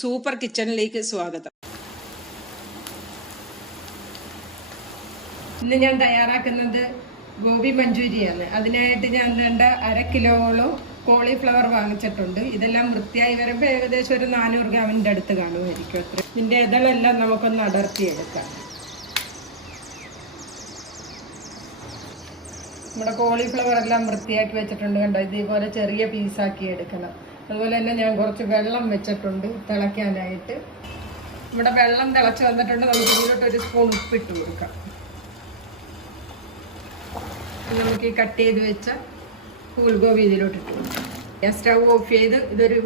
Super കിച്ചണിലേക്ക് സ്വാഗതം. ഇന്ന് ഞാൻ തയ്യാറാക്കുന്നത് ഗോബി മഞ്ചൂരിയാണ്. അതിനായിട്ട് ഞാൻ 1/2 കിലോളം കോളിഫ്ലവർ വാങ്ങിച്ചിട്ടുണ്ട്. ഇതെല്ലാം വൃത്തിയായി വരുമ്പോൾ ഏകദേശം ഒരു 400 ഗ്രാമിൻ്റെ അടുത്ത് കാണുമായിരിക്കും. അത്ര ഇതിൻ്റെ ഇതളെല്ലാം നമുക്കൊന്ന് അടർത്തിയെടുക്കാം. നമ്മുടെ കോളിഫ്ലവർ എല്ലാം വൃത്തിയാക്കി വെച്ചിട്ടുണ്ട്. കണ്ടോ, ഇതേപോലെ ചെറിയ പീസാക്കി എടുക്കണം. അതുപോലെ തന്നെ ഞാൻ കുറച്ച് വെള്ളം വെച്ചിട്ടുണ്ട് തിളയ്ക്കാനായിട്ട്. ഇവിടെ വെള്ളം തിളച്ച് വന്നിട്ടുണ്ട്. നമുക്ക് ഇതിലോട്ട് 1 സ്പൂൺ ഉപ്പിട്ട് കൊടുക്കാം. നമുക്ക് ഈ കട്ട് ചെയ്ത് വെച്ച ഫുൾഗോബി ഇതിലോട്ട് ഇട്ട് കൊടുക്കാം. ഞാൻ സ്റ്റൗ ഓഫ് ചെയ്ത് ഇതൊരു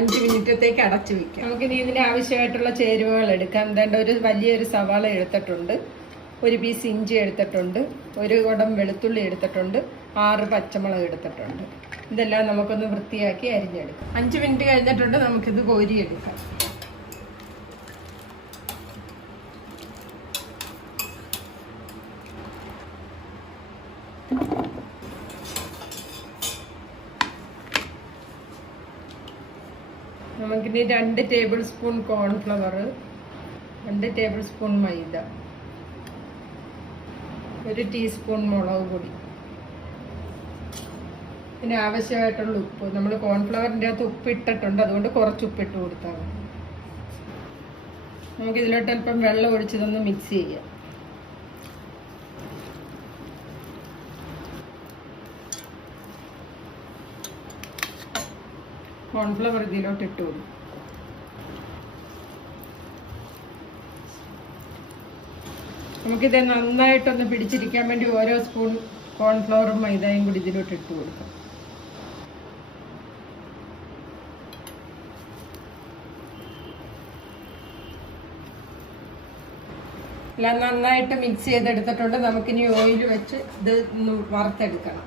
5 മിനിറ്റത്തേക്ക് അടച്ചു വെക്കാം. നമുക്കിനി ഇതിന് ആവശ്യമായിട്ടുള്ള ചേരുവകൾ എടുക്കാം. ഒരു വലിയൊരു സവാള എടുത്തിട്ടുണ്ട്, 1 പീസ് ഇഞ്ചി എടുത്തിട്ടുണ്ട്, 1 കുടം വെളുത്തുള്ളി എടുത്തിട്ടുണ്ട്, 6 പച്ചമുളക് എടുത്തിട്ടുണ്ട്. ഇതെല്ലാം നമുക്കൊന്ന് വൃത്തിയാക്കി അരിഞ്ഞെടുക്കാം. 5 മിനിറ്റ് കഴിഞ്ഞിട്ടുണ്ട്. നമുക്കിത് കോരിയെടുക്കാം. നമുക്കിനി 2 table spoon cornflour, 2 table spoon മൈദ, 1 ടീസ്പൂൺ മുളക് പൊടി, പിന്നെ ആവശ്യമായിട്ടുള്ള ഉപ്പ്. നമ്മൾ കോൺഫ്ലവറിൻ്റെ അകത്ത് ഉപ്പ് ഇട്ടിട്ടുണ്ട്, അതുകൊണ്ട് കുറച്ച് ഉപ്പിട്ട് കൊടുത്താൽ മതി. നമുക്കിതിലോട്ട് അല്പം വെള്ളം ഒഴിച്ചതൊന്ന് മിക്സ് ചെയ്യാം. കോൺഫ്ലവർ ഇതിലോട്ട് ഇട്ട് കൊടുക്കും. നമുക്കിത് നന്നായിട്ടൊന്ന് പിടിച്ചിരിക്കാൻ വേണ്ടി ഓരോ സ്പൂൺ കോൺഫ്ലവറും മൈദയും കൂടി ഇതിലോട്ട് ഇട്ട് കൊടുക്കാം. എല്ലാം നന്നായിട്ട് മിക്സ് ചെയ്തെടുത്തിട്ടുണ്ട്. നമുക്കിനി ഓയിൽ വെച്ച് ഇത് വറുത്തെടുക്കണം.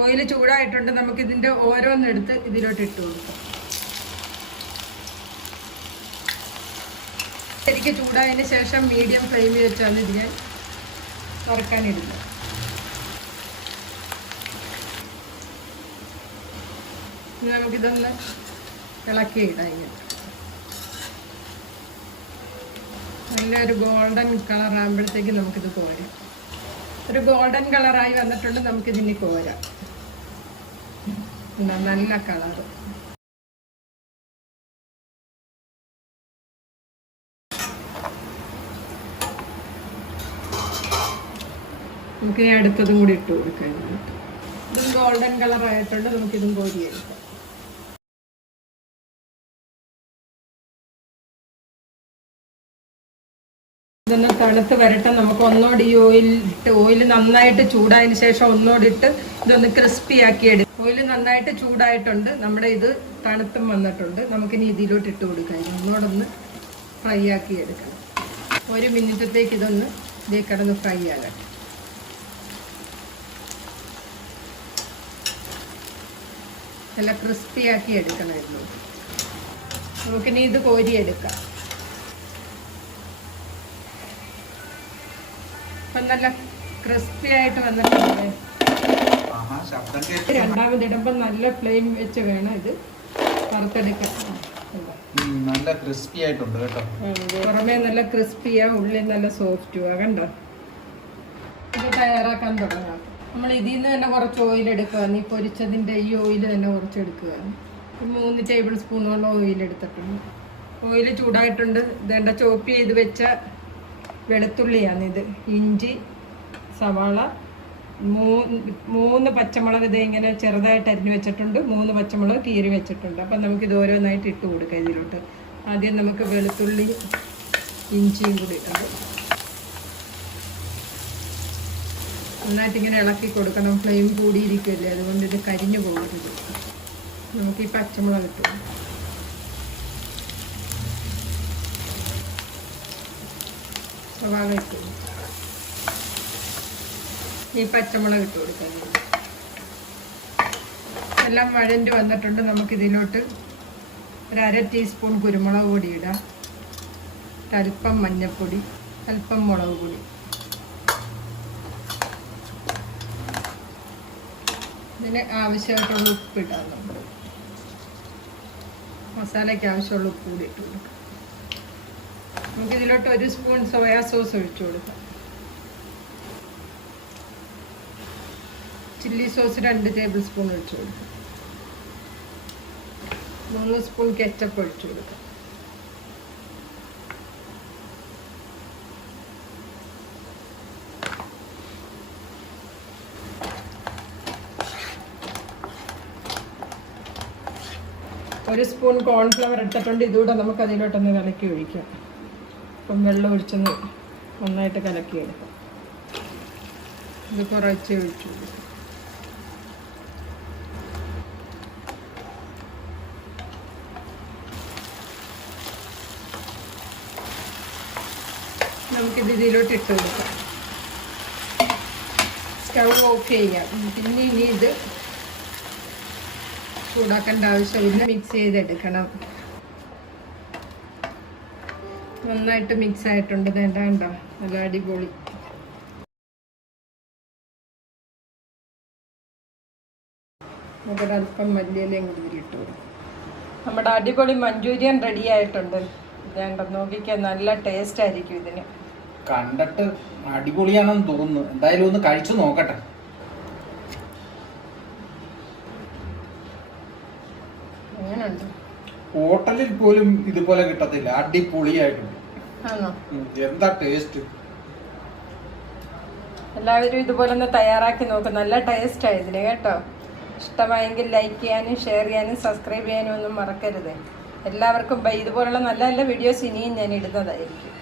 ഓയിൽ ചൂടായിട്ടുണ്ട്. നമുക്കിതിൻ്റെ ഓരോന്നെടുത്ത് ഇതിലോട്ട് ഇട്ട് കൊടുക്കാം. ശരിക്കും ചൂടായതിന് ശേഷം മീഡിയം ഫ്ലെയിമിൽ വെച്ചാണ് ഇത് ഞാൻ വറുക്കാനിടുന്നത്. നമുക്കിതൊന്ന് ഇളക്കിയിടാം. ഇങ്ങനെ നല്ലൊരു ഗോൾഡൻ കളർ ആകുമ്പോഴത്തേക്ക് നമുക്കിത് കോരാം. ഒരു ഗോൾഡൻ കളറായി വന്നിട്ടുണ്ട്. നമുക്കിതിന് കോരാം. നല്ല കളറ്. നമുക്കിനി അടുത്തതും കൂടി ഇട്ട് കൊടുക്കാം. ഇതും ഗോൾഡൻ കളറായിട്ടുണ്ട്. നമുക്കിതും കോരിയെടുക്കാം. ഇതൊന്ന് തണുത്ത് വരട്ടെ. നമുക്ക് ഒന്നോടി ഈ ഓയിൽ നന്നായിട്ട് ചൂടായതിന് ശേഷം ഒന്നോടിട്ട് ഇതൊന്ന് ക്രിസ്പി ആക്കി എടുക്കും. ഓയിൽ നന്നായിട്ട് ചൂടായിട്ടുണ്ട്. നമ്മുടെ ഇത് തണുത്തും വന്നിട്ടുണ്ട്. നമുക്കിനി ഇതിലോട്ട് ഇട്ട് കൊടുക്കാം. ഒന്നോടൊന്ന് ഫ്രൈ ആക്കി എടുക്കണം. 1 മിനിറ്റത്തേക്ക് ഇതൊന്ന് ഇതേ കിടന്ന് ഫ്രൈ ആകട്ടെ. നല്ല ക്രിസ്പി ആക്കി എടുക്കണം. ഇതിലോട്ട് നമുക്കിനി ഇത് കോരിയെടുക്കാം. അപ്പം നല്ല ക്രിസ്പി ആയിട്ട് വന്നിട്ടുണ്ട്. രണ്ടാമതിടുമ്പോൾ നല്ല ഫ്ലെയിം വെച്ച് വേണം ഇത് വറുത്തെടുക്കാൻ. നല്ല ക്രിസ്പി ആയിട്ടുണ്ട് കേട്ടോ. പുറമേ നല്ല ക്രിസ്പിയാ, ഉള്ളിൽ നല്ല സോഫ്റ്റുവാ. കണ്ടോ? ഇത് തയ്യാറാക്കാൻ തുടങ്ങാം. നമ്മൾ ഇതിൽ നിന്ന് തന്നെ കുറച്ച് ഓയിൽ എടുക്കുക. ഈ പൊരിച്ചതിൻ്റെ ഈ ഓയിൽ തന്നെ കുറച്ച് എടുക്കുക. 3 ടേബിൾ സ്പൂണോളം ഓയിൽ എടുത്തിട്ടുണ്ട്. ഓയിൽ ചൂടായിട്ടുണ്ട്. ഇതേണ്ട ചോപ്പ് ചെയ്ത് വെച്ച വെളുത്തുള്ളിയാണിത്, ഇഞ്ചി, സവാള, 3 പച്ചമുളക് ഇത് ഇങ്ങനെ ചെറുതായിട്ട് അരിഞ്ഞ് വെച്ചിട്ടുണ്ട്, 3 പച്ചമുളക് കീറി വെച്ചിട്ടുണ്ട്. അപ്പം നമുക്കിത് ഓരോന്നായിട്ട് ഇട്ട് കൊടുക്കാം ഇതിലോട്ട്. ആദ്യം നമുക്ക് വെളുത്തുള്ളി ഇഞ്ചിയും കൂടി ഇട്ടുണ്ട്. നന്നായിട്ട് ഇങ്ങനെ ഇളക്കി കൊടുക്കണം. ഫ്ലെയിം കൂടിയിരിക്കുമല്ലേ, അതുകൊണ്ട് ഇത് കരിഞ്ഞു പോകരുത്. നമുക്ക് ഈ പച്ചമുളക് ഇട്ട് കൊടുക്കാം. സവാള ഇട്ട് ഈ പച്ചമുളക് ഇട്ട് കൊടുക്കാം. എല്ലാം വഴണ്ട് വന്നിട്ടുണ്ട്. നമുക്കിതിലോട്ട് 1/2 ടീസ്പൂൺ കുരുമുളക് പൊടി ഇടാം, അല്പം മഞ്ഞൾപ്പൊടി, അല്പം മുളക് പൊടി. ഇതിന് ആവശ്യമായിട്ടുള്ള ഉപ്പിടാം. നമ്മൾ മസാലയ്ക്ക് ആവശ്യമുള്ള ഉപ്പ് കൂടി ഇട്ട് കൊടുക്കാം. നമുക്കിതിലോട്ട് 1 സ്പൂൺ സോയാ സോസ് ഒഴിച്ചു കൊടുക്കാം. ചില്ലി സോസ് 2 ടേബിൾ സ്പൂൺ ഒഴിച്ചു കൊടുക്കാം. 3 സ്പൂൺ കെച്ചപ്പ് ഒഴിച്ചു കൊടുക്കാം. ഒരു സ്പൂൺ കോൺഫ്ലവർ എടുത്തിട്ടുണ്ട്. ഇതുകൂടെ നമുക്ക് അതിലോട്ടൊന്ന് കലക്കി ഒഴിക്കാം. അപ്പം വെള്ളം ഒഴിച്ചൊന്ന് നന്നായിട്ട് കലക്കിയെടുക്കാം. ഇത് കുറച്ച് ഒഴിച്ചു കൊടുക്കാം. നമുക്കിത് ഇതിലോട്ട് ഇട്ട് കൊടുക്കാം. സ്റ്റൗ ഓഫ് ചെയ്യാം. പിന്നെ ഇനി ഇത് ചൂടാക്കേണ്ട ആവശ്യമില്ല. മിക്സ് ചെയ്തെടുക്കണം. നന്നായിട്ട് മിക്സ് ആയിട്ടുണ്ട്. വേണ്ട നല്ല അടിപൊളി. നമുക്കൊരല്പം മല്ലിയിലയും കൂടി ഇട്ട് കൊടുക്കും. നമ്മുടെ അടിപൊളി മഞ്ചൂരിയൻ റെഡി ആയിട്ടുണ്ട്. വേണ്ട നോക്കിക്കാൻ നല്ല ടേസ്റ്റ് ആയിരിക്കും ഇതിന്. കണ്ടിട്ട് അടിപൊളിയാണെന്ന് തോന്നുന്നു. എന്തായാലും ഒന്ന് കഴിച്ചു നോക്കട്ടെ. ഹോട്ടലിൽ പോലും ഇതുപോലെ കിട്ടത്തില്ല. അടിപൊളിയായിട്ടുണ്ട്. എന്താ ടേസ്റ്റ്. എല്ലാവരും ഇതുപോലെ ഒന്ന് തയ്യാറാക്കി നോക്കും. നല്ല ടേസ്റ്റ് ആയതിന് കേട്ടോ. ഇഷ്ടമായെങ്കിൽ ലൈക്ക് ചെയ്യാനും ഷെയർ ചെയ്യാനും സബ്സ്ക്രൈബ് ചെയ്യാനും ഒന്നും മറക്കരുത്. എല്ലാവർക്കും ഇതുപോലുള്ള നല്ല നല്ല വീഡിയോസ് ഇനിയും ഞാൻ ഇടുന്നതായിരിക്കും.